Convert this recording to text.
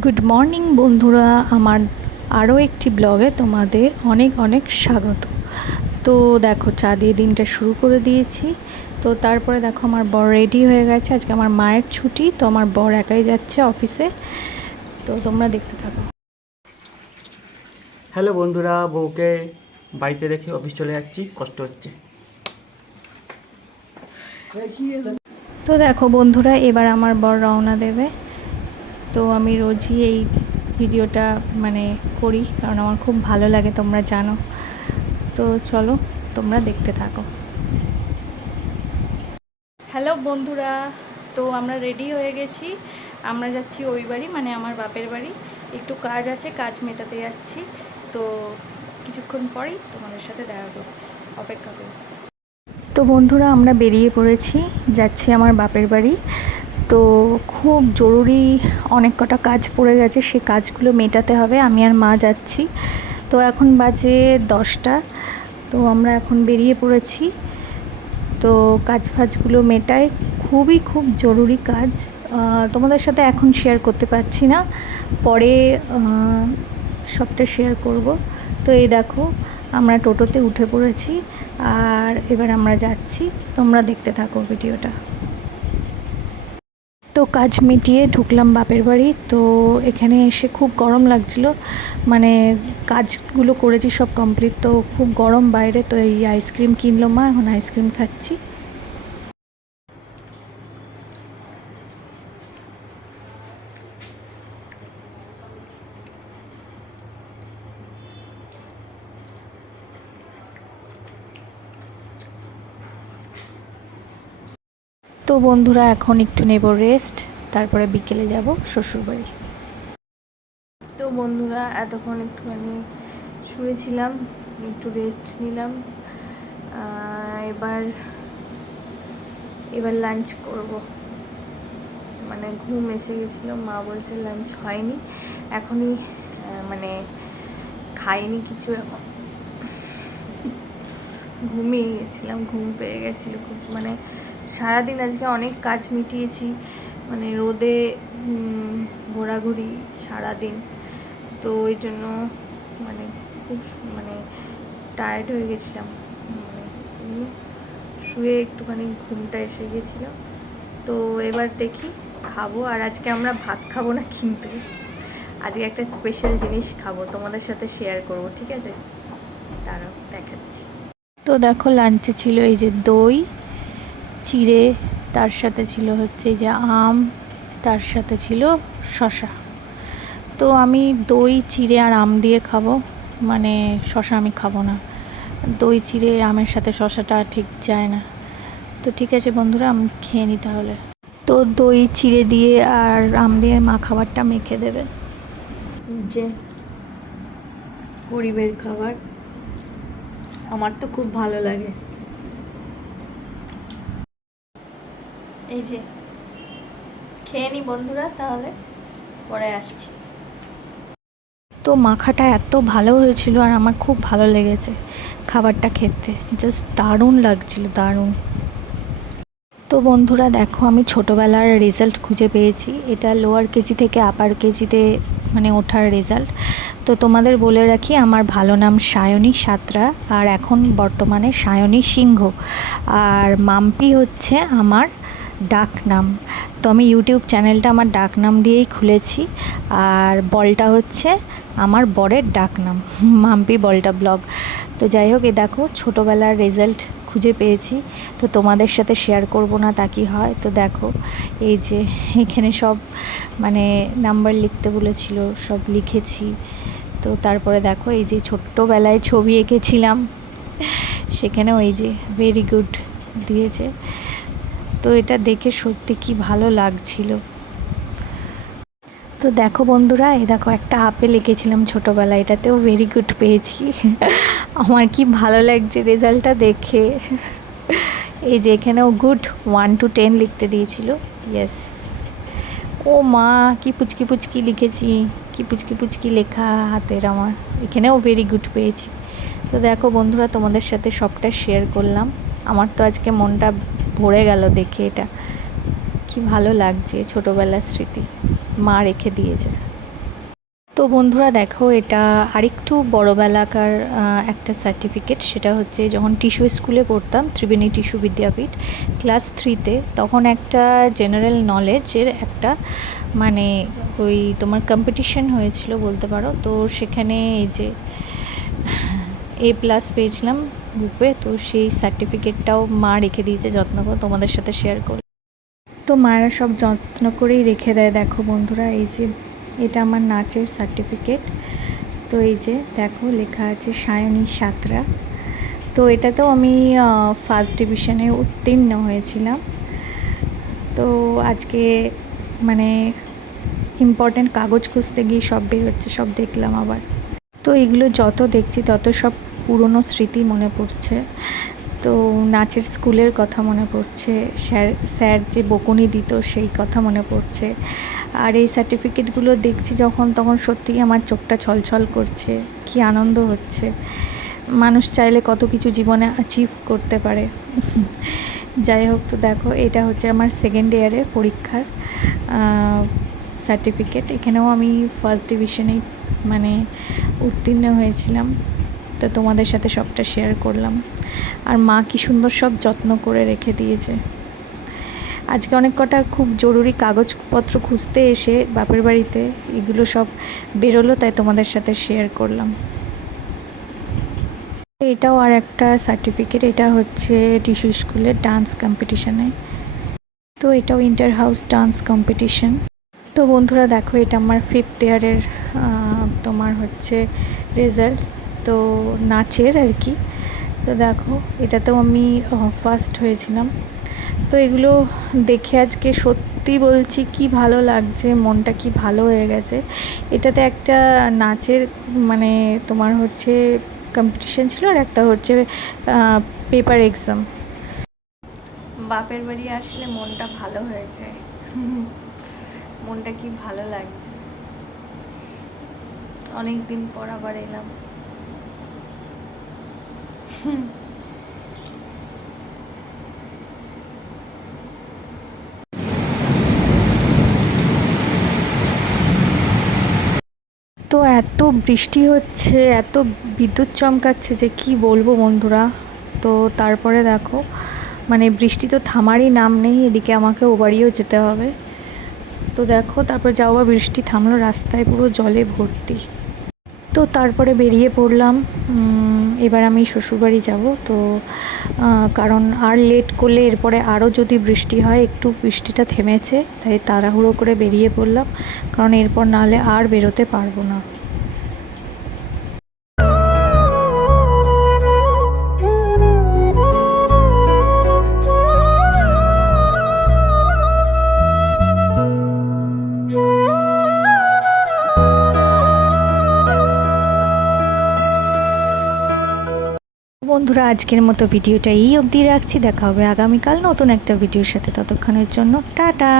Good morning বন্ধুরা, আমার আরও একটি ব্লগে তোমাদের অনেক অনেক স্বাগত। তো দেখো, চা দিয়ে দিনটা শুরু করে দিয়েছি। তো তারপরে দেখো আমার বর রেডি হয়ে গেছে। আজকে আমার মায়ের ছুটি, তো আমার বর একাই যাচ্ছে অফিসে। তো তোমরা দেখতে থাকো। হ্যালো বন্ধুরা, বউকে বাড়িতে রেখে অফিস চলে যাচ্ছি, কষ্ট হচ্ছে। তো দেখো বন্ধুরা, এবার আমার বর রওনা দেবে। তো আমি রোজই এই ভিডিওটা করি, কারণ আমার খুব ভালো লাগে, তোমরা জানো। তো চলো, তোমরা দেখতে থাকো। হ্যালো বন্ধুরা, তো আমরা রেডি হয়ে গেছি। আমরা যাচ্ছি ওই বাড়ি, আমার বাপের বাড়ি। একটু কাজ আছে, কাজ মেটাতে যাচ্ছি। তো কিছুক্ষণ পরেই তোমাদের সাথে দেখা করছি, অপেক্ষা করি। তো বন্ধুরা, আমরা বেরিয়ে পড়েছি, যাচ্ছি আমার বাপের বাড়ি। তো খুব জরুরি অনেক কটা কাজ পড়ে গেছে, সে কাজগুলো মেটাতে হবে। আমি আর মা যাচ্ছি। তো এখন বাজে 10টা। তো আমরা এখন বেরিয়ে পড়েছি। তো কাজগুলো মেটাই, খুব জরুরি কাজ। তোমাদের সাথে এখন শেয়ার করতে পারছি না, পরে সবটা শেয়ার করব। তো এই দেখো, আমরা টোটোতে উঠে পড়েছি, আর এবার আমরা যাচ্ছি। তোমরা দেখতে থাকো ভিডিওটা। তো কাজ মিটিয়ে ঢুকলাম বাপের বাড়ি। তো এখানে এসে খুব গরম লাগছিল, কাজগুলো করেছি সব কমপ্লিট। তো খুব গরম বাইরে, তো এই আইসক্রিম কিনলো মা, এখন আইসক্রিম খাচ্ছি। তো বন্ধুরা, এখন একটু নেব রেস্ট, তারপরে বিকেলে যাব শ্বশুরবাড়ি। তো বন্ধুরা, এতক্ষণ একটুখানি শুয়েছিলাম, একটু রেস্ট নিলাম। এবার এবার লাঞ্চ করব। ঘুম এসে গেছিলো, মা বলছে লাঞ্চ হয়নি এখনই, খাইনি কিছু, এখন ঘুমিয়ে গেছিলাম, ঘুম পেয়ে গেছিলো খুব। সারাদিন আজকে অনেক কাজ মিটিয়েছি, রোদে ঘোরাঘুরি সারাদিন। তো ওই জন্য খুব টায়ার্ড হয়ে গেছিলাম, শুয়ে একটুখানি ঘুমটা এসে গেছিলো। তো এবার দেখি খাবো। আর আজকে আমরা ভাত খাবো না, কিন্তু আজকে একটা স্পেশাল জিনিস খাবো, তোমাদের সাথে শেয়ার করব, ঠিক আছে? তারাও দেখাচ্ছি। তো দেখো, লাঞ্চে ছিল এই যে দই চিড়ে, তার সাথে ছিল হচ্ছে এই যে আম, তার সাথে ছিল শশা। তো আমি দই চিড়ে আর আম দিয়ে খাবো, শশা আমি খাবো না। দই চিড়ে আমের সাথে শশাটা ঠিক যায় না। তো ঠিক আছে বন্ধুরা, আমি খেয়ে নিই তাহলে। তো দই চিড়ে দিয়ে আর আম দিয়ে মা খাবারটা মেখে দেবে, যে গরিবের খাবার, আমার তো খুব ভালো লাগে। এই যে খেয়ে নি বন্ধুরা, তাহলে পরে আসছি। তো মাখাটা এত ভালো হয়েছিল, আর আমার খুব ভালো লেগেছে খাবারটা খেতে, জাস্ট দারুণ লাগছিল, দারুণ। তো বন্ধুরা দেখো, আমি ছোটোবেলার রেজাল্ট খুঁজে পেয়েছি। এটা লোয়ার কেজি থেকে আপার কেজিতে ওঠার রেজাল্ট। তো তোমাদের বলে রাখি, আমার ভালো নাম সায়নী সাঁতরা, আর এখন বর্তমানে সায়নী সিংহ। আর মাম্পি হচ্ছে আমার ডাক নাম। তো আমি ইউটিউব চ্যানেলটা আমার ডাক নাম দিয়েই খুলেছি। আর বলটা হচ্ছে আমার বরের ডাক নাম, মাম্পি বলটা ব্লগ। তো যাই হোক, এ দেখো ছোটোবেলার রেজাল্ট খুঁজে পেয়েছি। তো তোমাদের সাথে শেয়ার করব না তা কি হয়? তো দেখো, এই যে এখানে সব নাম্বার লিখতে বলেছিল, সব লিখেছি। তো তারপরে দেখো, এই যে ছোট্টবেলায় ছবি এঁকেছিলাম, সেখানেও এই যে ভেরি গুড দিয়েছে। তো এটা দেখে সত্যি কি ভালো লাগছিল। তো দেখো বন্ধুরা, এই দেখো একটা আপেল এঁকেছিলাম ছোটোবেলায়, এটাতেও ভেরি গুড পেয়েছি। আমার কি ভালো লাগছে রেজাল্টটা দেখে। এই যে এখানেও গুড 1 to 10 লিখতে দিয়েছিল। ইয়েস। ও মা, কি পুচকি পুচকি লিখেছি, কি পুচকি পুচকি লেখা হাতের আমার। এখানেও ভেরি গুড পেয়েছি। তো দেখো বন্ধুরা, তোমাদের সাথে সবটা শেয়ার করলাম। আমার তো আজকে মনটা ভরে গেল দেখে, এটা কি ভালো লাগছে, ছোটোবেলার স্মৃতি মা রেখে দিয়েছে। তো বন্ধুরা দেখো, এটা আরেকটু বড়বেলাকার একটা সার্টিফিকেট। সেটা হচ্ছে যখন টিস্যু স্কুলে পড়তাম, ত্রিবেণী টিস্যু বিদ্যাপীঠ, ক্লাস 3-তে, তখন একটা জেনারেল নলেজের একটা মানে ওই তোমার কম্পিটিশন হয়েছিল বলতে পারো। তো সেখানে এই যে A+ পেয়েছিলাম গ্রুপে। তো সেই সার্টিফিকেটটাও মা রেখে দিয়েছে যত্ন করে, তোমাদের সাথে শেয়ার করি। তো মায়েরা সব যত্ন করেই রেখে দেয়। দেখো বন্ধুরা, এই যে এটা আমার নাচের সার্টিফিকেট। তো এই যে দেখো লেখা আছে সায়নী সাঁতরা। তো এটাতেও আমি ফার্স্ট ডিভিশনে উত্তীর্ণ হয়েছিলাম। তো আজকে মানে ইম্পর্ট্যান্ট কাগজ খুঁজতে গিয়ে সব বেরোচ্ছে, সব দেখলাম আবার। তো এগুলো যত দেখছি তত সব পুরনো স্মৃতি মনে পড়ছে। তো নাচের স্কুলের কথা মনে পড়ছে, স্যার যে বকুনি দিত সেই কথা মনে পড়ছে। আর এই সার্টিফিকেটগুলো দেখছি যখন, তখন সত্যিই আমার চোখটা ছলছল করছে, কি আনন্দ হচ্ছে। মানুষ চাইলে কত কিছু জীবনে অ্যাচিভ করতে পারে। যাই হোক, তো দেখো এটা হচ্ছে আমার সেকেন্ড ইয়ারের পরীক্ষার সার্টিফিকেট। এখানেও আমি ফার্স্ট ডিভিশনেই মানে উত্তীর্ণ হয়েছিলাম। তো তোমাদের সাথে সবটা শেয়ার করলাম। আর মা কি সুন্দর সব যত্ন করে রেখে দিয়েছে। আজকে অনেক কটা খুব জরুরি কাগজপত্র খুঁজতে এসে বাপের বাড়িতে এগুলো সব বেরোলো, তাই তোমাদের সাথে শেয়ার করলাম। এটাও আর একটা সার্টিফিকেট, এটা হচ্ছে টিস্যু স্কুলের ডান্স কম্পিটিশানে। তো এটাও ইন্টার হাউস ডান্স কম্পিটিশন। তো বন্ধুরা দেখো, এটা আমার 5th ইয়ারের তোমার হচ্ছে রেজাল্ট, তো নাচের আর কি। তো দেখো এটাতেও আমি ফার্স্ট হয়েছিলাম। তো এগুলো দেখে আজকে সত্যি বলছি কি ভালো লাগছে, মনটা কি ভালো হয়ে গেছে। এটাতে একটা নাচের মানে তোমার হচ্ছে কম্পিটিশন ছিল, আর একটা হচ্ছে পেপার এক্সাম। বাপের বাড়ি আসলে মনটা ভালো হয়ে যায়। মনটা কি ভালো লাগছে, অনেক দিন পর আবার এলাম। তো এত বৃষ্টি হচ্ছে, এত বিদ্যুৎ চমকাচ্ছে যে কি বলবো বন্ধুরা। তো তারপরে দেখো মানে বৃষ্টি তো থামারই নাম নেই, এদিকে আমাকে ও বাড়িও যেতে হবে। তো দেখো তারপর যাওয়া বৃষ্টি থামলো, রাস্তায় পুরো জলে ভর্তি। তো তারপরে বেরিয়ে পড়লাম। এবার আমি শ্বশুরবাড়ি যাব। তো কারণ আর লেট করলে এরপরে আরও যদি বৃষ্টি হয়, একটু বৃষ্টিটা থেমেছে তাই তাড়াহুড়ো করে বেরিয়ে পড়লাম, কারণ এরপর নাহলে আর বেরোতে পারবো না। বন্ধুরা আজকের মতো ভিডিওটা এই অবধি রাখছি। দেখা হবে আগামীকাল নতুন একটা ভিডিওর সাথে। ততক্ষণের জন্য টাটা।